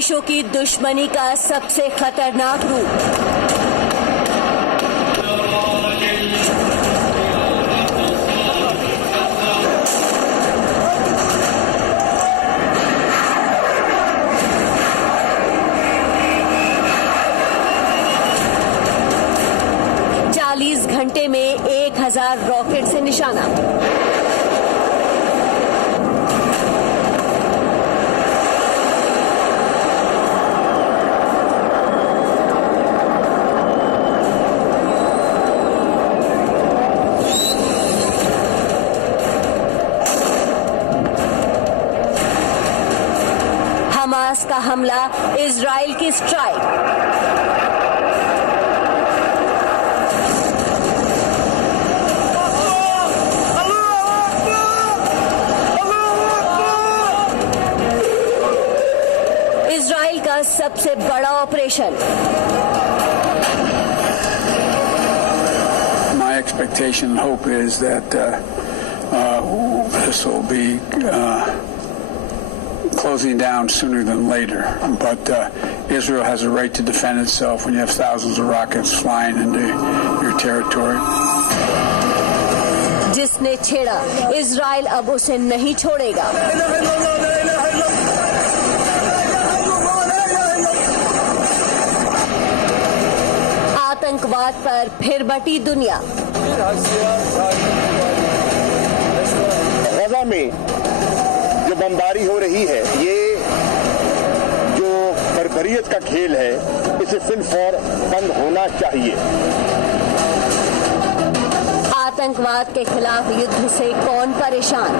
देशों की दुश्मनी का सबसे खतरनाक रूप। घंटे में 1000 रॉकेट से निशाना। हमास का हमला, इजराइल की स्ट्राइक। सबसे बड़ा operation. My expectation and hope is that this will be closing down sooner than later. But Israel has a right to defend itself when you have thousands of rockets flying into your territory. जिसने छेड़ा, Israel अब उसे नहीं छोड़ेगा। आतंकवाद पर फिर बटी दुनिया। गजा में जो बमबारी हो रही है, ये जो बर्बरियत का खेल है, इसे फिलफौर बंद होना चाहिए। आतंकवाद के खिलाफ युद्ध से कौन परेशान?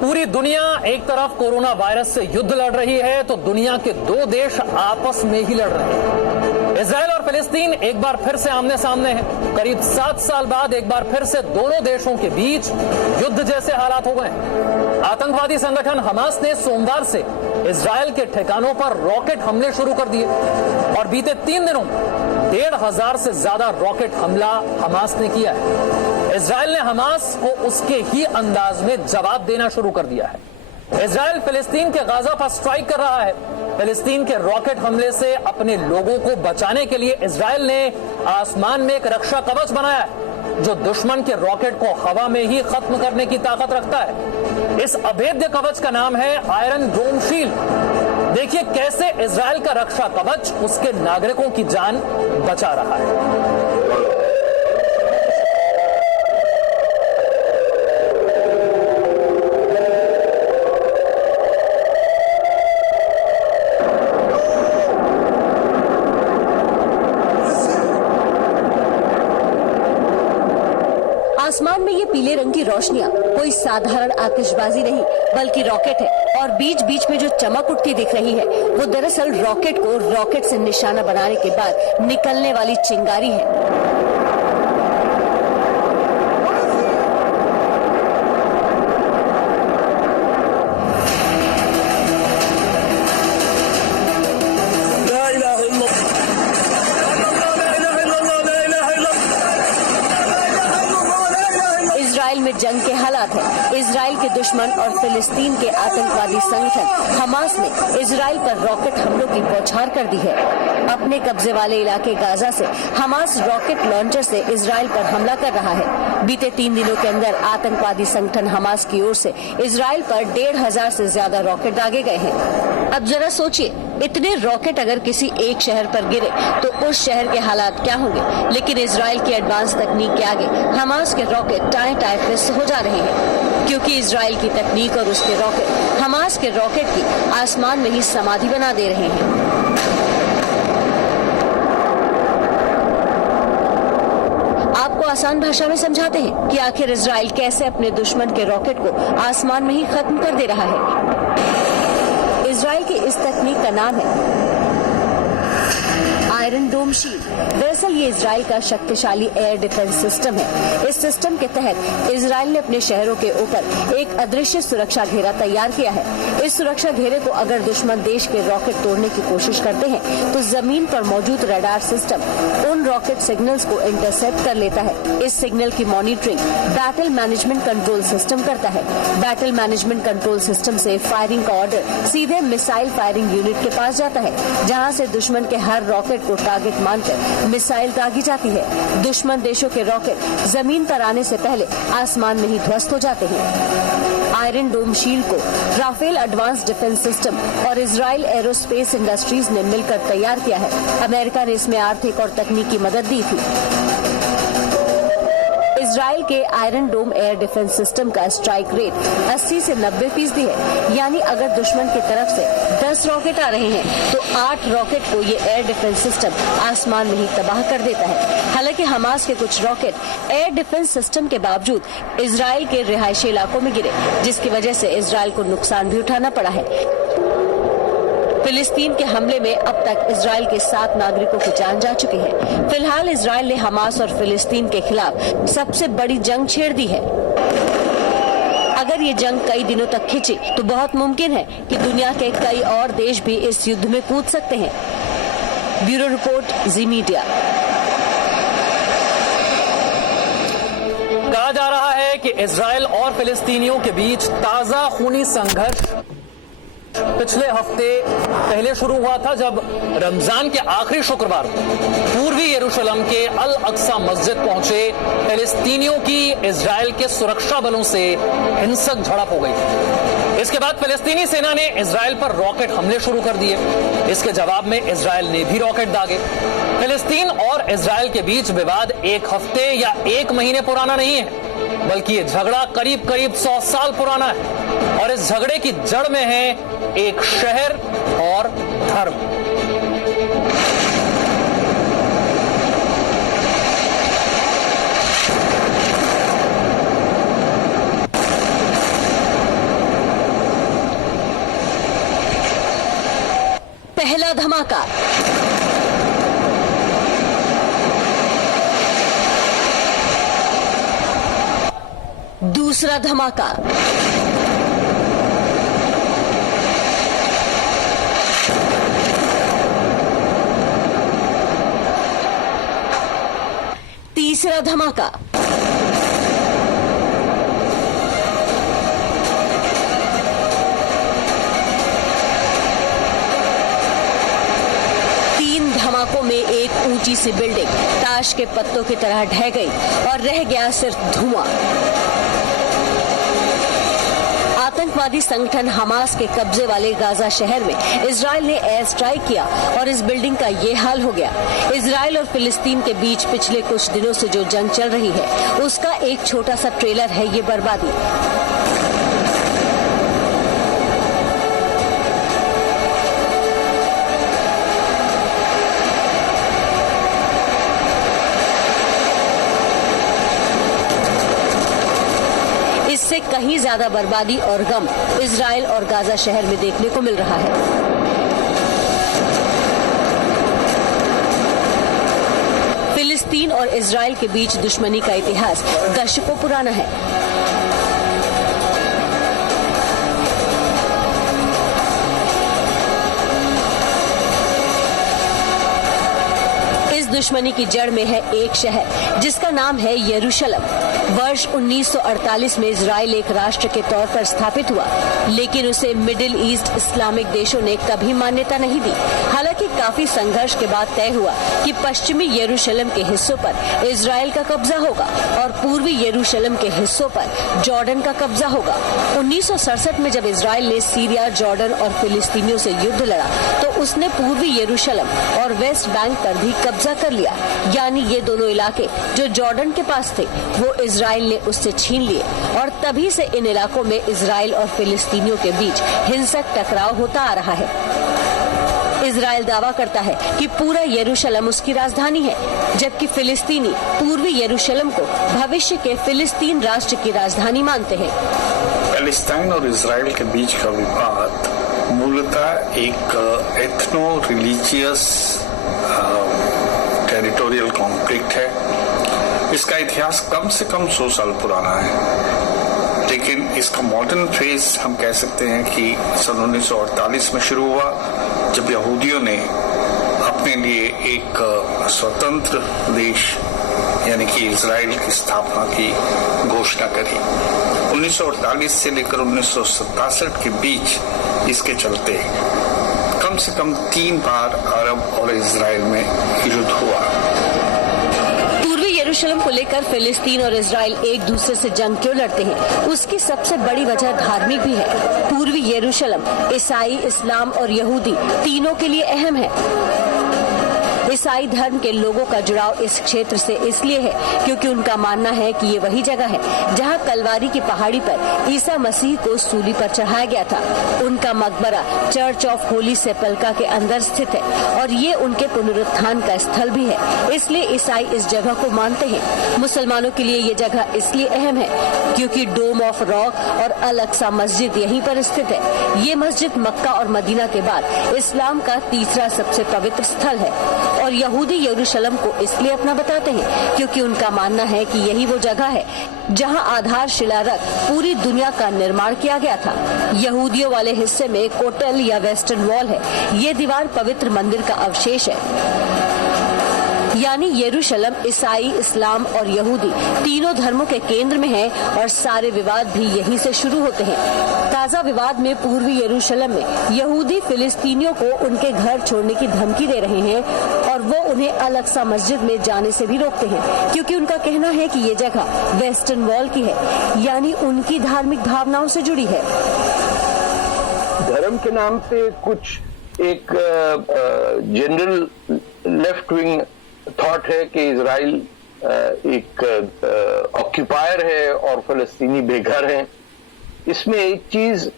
पूरी दुनिया एक तरफ कोरोना वायरस से युद्ध लड़ रही है तो दुनिया के दो देश आपस में ही लड़ रहे हैं। इजराइल और फिलिस्तीन एक बार फिर से आमने सामने हैं। करीब 7 साल बाद एक बार फिर से दोनों देशों के बीच युद्ध जैसे हालात हो गए। आतंकवादी संगठन हमास ने सोमवार से इजराइल के ठिकानों पर रॉकेट हमले शुरू कर दिए और बीते 3 दिनों में 1500 से ज्यादा रॉकेट हमला हमास ने किया है। इजराइल ने हमास को उसके ही अंदाज में जवाब देना शुरू कर दिया है। इजराइल फिलिस्तीन के गाजा पर स्ट्राइक कर रहा है। फिलिस्तीन के रॉकेट हमले से अपने लोगों को बचाने के लिए इजराइल ने आसमान में एक रक्षा कवच बनाया है जो दुश्मन के रॉकेट को हवा में ही खत्म करने की ताकत रखता है। इस अभेद्य कवच का नाम है आयरन डोम शील्ड। देखिए कैसे इजराइल का रक्षा कवच उसके नागरिकों की जान बचा रहा है। आसमान में ये पीले रंग की रोशनियां कोई साधारण आतिशबाजी नहीं बल्कि रॉकेट है और बीच बीच में जो चमक उठती दिख रही है वो दरअसल रॉकेट को रॉकेट से निशाना बनाने के बाद निकलने वाली चिंगारी है। में जंग के हालात है। इजराइल के दुश्मन और फिलिस्तीन के आतंकवादी संगठन हमास ने इजराइल पर रॉकेट हमलों की बौछार कर दी है। अपने कब्जे वाले इलाके गाजा से हमास रॉकेट लॉन्चर से इजराइल पर हमला कर रहा है। बीते 3 दिनों के अंदर आतंकवादी संगठन हमास की ओर से इजराइल पर 1500 से ज्यादा रॉकेट दागे गए हैं। अब जरा सोचिए, इतने रॉकेट अगर किसी एक शहर पर गिरे तो उस शहर के हालात क्या होंगे। लेकिन इजराइल की एडवांस तकनीक के आगे हमास के रॉकेट टाए टाए फिस्ट हो जा रहे हैं, क्योंकि इजराइल की तकनीक और उसके रॉकेट हमास के रॉकेट की आसमान में ही समाधि बना दे रहे हैं। आपको आसान भाषा में समझाते हैं कि आखिर इजराइल कैसे अपने दुश्मन के रॉकेट को आसमान में ही खत्म कर दे रहा है। इजराइल की इस तकनीक का नाम है आयरन डोम शील्ड। दरअसल ये इजराइल का शक्तिशाली एयर डिफेंस सिस्टम है। इस सिस्टम के तहत इजराइल ने अपने शहरों के ऊपर एक अदृश्य सुरक्षा घेरा तैयार किया है। इस सुरक्षा घेरे को अगर दुश्मन देश के रॉकेट तोड़ने की कोशिश करते हैं तो जमीन पर मौजूद रडार सिस्टम उन रॉकेट सिग्नल्स को इंटरसेप्ट कर लेता है। इस सिग्नल की monitoring battle management control system करता है। बैटल मैनेजमेंट कंट्रोल सिस्टम से फायरिंग का ऑर्डर सीधे मिसाइल फायरिंग यूनिट के पास जाता है, जहां से दुश्मन के हर रॉकेट को टारगेट मानकर मिसाइल दागी जाती है। दुश्मन देशों के रॉकेट जमीन पर आने से पहले आसमान में ही ध्वस्त हो जाते हैं। आयरन डोम शील्ड को राफेल एडवांस डिफेंस सिस्टम और इजराइल एरोस्पेस इंडस्ट्रीज ने मिलकर तैयार किया है। अमेरिका ने इसमें आर्थिक और तकनीकी मदद दी थी। इजराइल के आयरन डोम एयर डिफेंस सिस्टम का स्ट्राइक रेट 80 से 90% है, यानी अगर दुश्मन की तरफ से 10 रॉकेट आ रहे हैं तो 8 रॉकेट को ये एयर डिफेंस सिस्टम आसमान में ही तबाह कर देता है। हालांकि हमास के कुछ रॉकेट एयर डिफेंस सिस्टम के बावजूद इजराइल के रिहायशी इलाकों में गिरे, जिसकी वजह से इजराइल को नुकसान भी उठाना पड़ा है। फिलिस्तीन के हमले में अब तक इजराइल के 7 नागरिकों की जान जा चुकी है। फिलहाल इजराइल ने हमास और फिलिस्तीन के खिलाफ सबसे बड़ी जंग छेड़ दी है। अगर ये जंग कई दिनों तक खिंची तो बहुत मुमकिन है कि दुनिया के कई और देश भी इस युद्ध में कूद सकते हैं। ब्यूरो रिपोर्ट, जी मीडिया। कहा जा रहा है कि इजराइल और फिलिस्तीनियों के बीच ताजा खूनी संघर्ष पिछले हफ्ते पहले शुरू हुआ था, जब रमजान के आखिरी शुक्रवार को पूर्वी यरूशलेम के अल अक्सा मस्जिद पहुंचे फिलिस्तीनियों की इजराइल के सुरक्षा बलों से हिंसक झड़प हो गई। इसके बाद फिलिस्तीनी सेना ने इजराइल पर रॉकेट हमले शुरू कर दिए। इसके जवाब में इजराइल ने भी रॉकेट दागे। फिलिस्तीन और इजराइल के बीच विवाद एक हफ्ते या एक महीने पुराना नहीं है, बल्कि ये झगड़ा करीब 100 साल पुराना है। और इस झगड़े की जड़ में है एक शहर और धर्म। पहला धमाका। दूसरा धमाका। तीसरा धमाका। धमाकों में एक ऊंची सी बिल्डिंग ताश के पत्तों की तरह ढह गई और रह गया सिर्फ धुआं। आतंकवादी संगठन हमास के कब्जे वाले गाजा शहर में इजराइल ने एयर स्ट्राइक किया और इस बिल्डिंग का ये हाल हो गया। इजराइल और फिलिस्तीन के बीच पिछले कुछ दिनों से जो जंग चल रही है उसका एक छोटा सा ट्रेलर है ये बर्बादी। इससे कहीं ज्यादा बर्बादी और गम इजराइल और गाजा शहर में देखने को मिल रहा है। फिलिस्तीन और इजराइल के बीच दुश्मनी का इतिहास दशकों पुराना है। दुश्मनी की जड़ में है एक शहर जिसका नाम है यरूशलेम। वर्ष 1948 में इजराइल एक राष्ट्र के तौर पर स्थापित हुआ, लेकिन उसे मिडिल ईस्ट इस्लामिक देशों ने कभी मान्यता नहीं दी। हालांकि काफी संघर्ष के बाद तय हुआ कि पश्चिमी यरूशलेम के हिस्सों पर इजराइल का कब्जा होगा और पूर्वी यरूशलेम के हिस्सों पर जॉर्डन का कब्जा होगा। 1967 में जब इजराइल ने सीरिया, जॉर्डन और फिलिस्तीनियों से युद्ध लड़ा तो उसने पूर्वी यरूशलेम और वेस्ट बैंक पर भी कब्जा कर लिया। यानी ये दोनों इलाके जो जॉर्डन के पास थे वो इजराइल ने उससे छीन लिए और तभी से इन इलाकों में इजराइल और फिलिस्तीनियों के बीच हिंसक टकराव होता आ रहा है। इजराइल दावा करता है कि पूरा यरूशलेम उसकी राजधानी है, जबकि फिलिस्तीनी पूर्वी यरूशलेम को भविष्य के फिलिस्तीन राष्ट्र की राजधानी मानते हैं। पैलेस्टाइन और इजराइल के बीच का विवाद मूलतः एक एथनो रिलीजियस टेरिटोरियल कॉन्फ्लिक्ट है। इसका इतिहास कम से कम 100 साल पुराना है, लेकिन इसका मॉडर्न फेज हम कह सकते हैं कि सन 1948 में शुरू हुआ, जब यहूदियों ने अपने लिए एक स्वतंत्र देश यानी कि इजराइल की स्थापना की घोषणा करी। 1948 से लेकर 1967 के बीच इसके चलते कम से कम 3 बार अरब और इजराइल में युद्ध हुआ। पूर्वी यरूशलेम को लेकर फिलिस्तीन और इजराइल एक दूसरे से जंग क्यों लड़ते हैं, उसकी सबसे बड़ी वजह धार्मिक भी है। पूर्वी यरूशलेम ईसाई, इस्लाम और यहूदी तीनों के लिए अहम है। ईसाई धर्म के लोगों का जुड़ाव इस क्षेत्र से इसलिए है क्योंकि उनका मानना है कि ये वही जगह है जहां कलवारी की पहाड़ी पर ईसा मसीह को सूली पर चढ़ाया गया था। उनका मकबरा चर्च ऑफ होली सेपल्का के अंदर स्थित है और ये उनके पुनरुत्थान का स्थल भी है, इसलिए ईसाई इस जगह को मानते हैं। मुसलमानों के लिए ये जगह इसलिए अहम है क्योंकि डोम ऑफ रॉक और अल अक्सा मस्जिद यहीं पर स्थित है। ये मस्जिद मक्का और मदीना के बाद इस्लाम का तीसरा सबसे पवित्र स्थल है और यहूदी यरूशलेम को इसलिए अपना बताते हैं क्योंकि उनका मानना है कि यही वो जगह है जहां आधारशिला रख पूरी दुनिया का निर्माण किया गया था। यहूदियों वाले हिस्से में कोटेल या वेस्टर्न वॉल है। ये दीवार पवित्र मंदिर का अवशेष है। यानी यरूशलेम ईसाई, इस्लाम और यहूदी तीनों धर्मों के केंद्र में है और सारे विवाद भी यहीं से शुरू होते हैं। ताजा विवाद में पूर्वी यरूशलेम में यहूदी फिलिस्तीनियों को उनके घर छोड़ने की धमकी दे रहे हैं और वो उन्हें अल अक्सा मस्जिद में जाने से भी रोकते हैं क्योंकि उनका कहना है कि ये जगह वेस्टर्न वॉल की है, यानी उनकी धार्मिक भावनाओं से जुड़ी है। धर्म के नाम पे कुछ एक जनरल लेफ्ट विंग थॉट है कि इजराइल एक ऑक्यूपायर है और फलस्तीनी बेघर हैं। इसमें एक चीज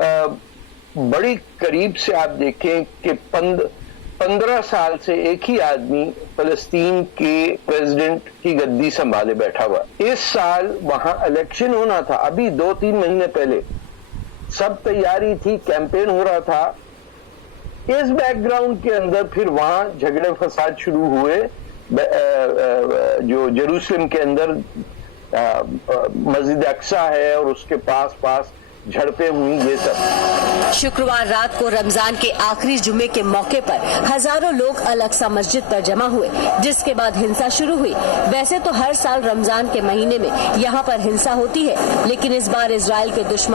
बड़ी करीब से आप देखें कि 15 साल से एक ही आदमी फलस्तीन के प्रेसिडेंट की गद्दी संभाले बैठा हुआ। इस साल वहां इलेक्शन होना था, अभी 2-3 महीने पहले सब तैयारी थी, कैंपेन हो रहा था। इस बैकग्राउंड के अंदर फिर वहां झगड़े फसाद शुरू हुए। जो जेरूसलम के अंदर मस्जिद अक्सा है और उसके पास झड़पें हुई, ये सब। शुक्रवार रात को रमजान के आखिरी जुमे के मौके पर हजारों लोग अल अक्सा मस्जिद पर जमा हुए, जिसके बाद हिंसा शुरू हुई। वैसे तो हर साल रमजान के महीने में यहाँ पर हिंसा होती है, लेकिन इस बार इजराइल के दुश्मन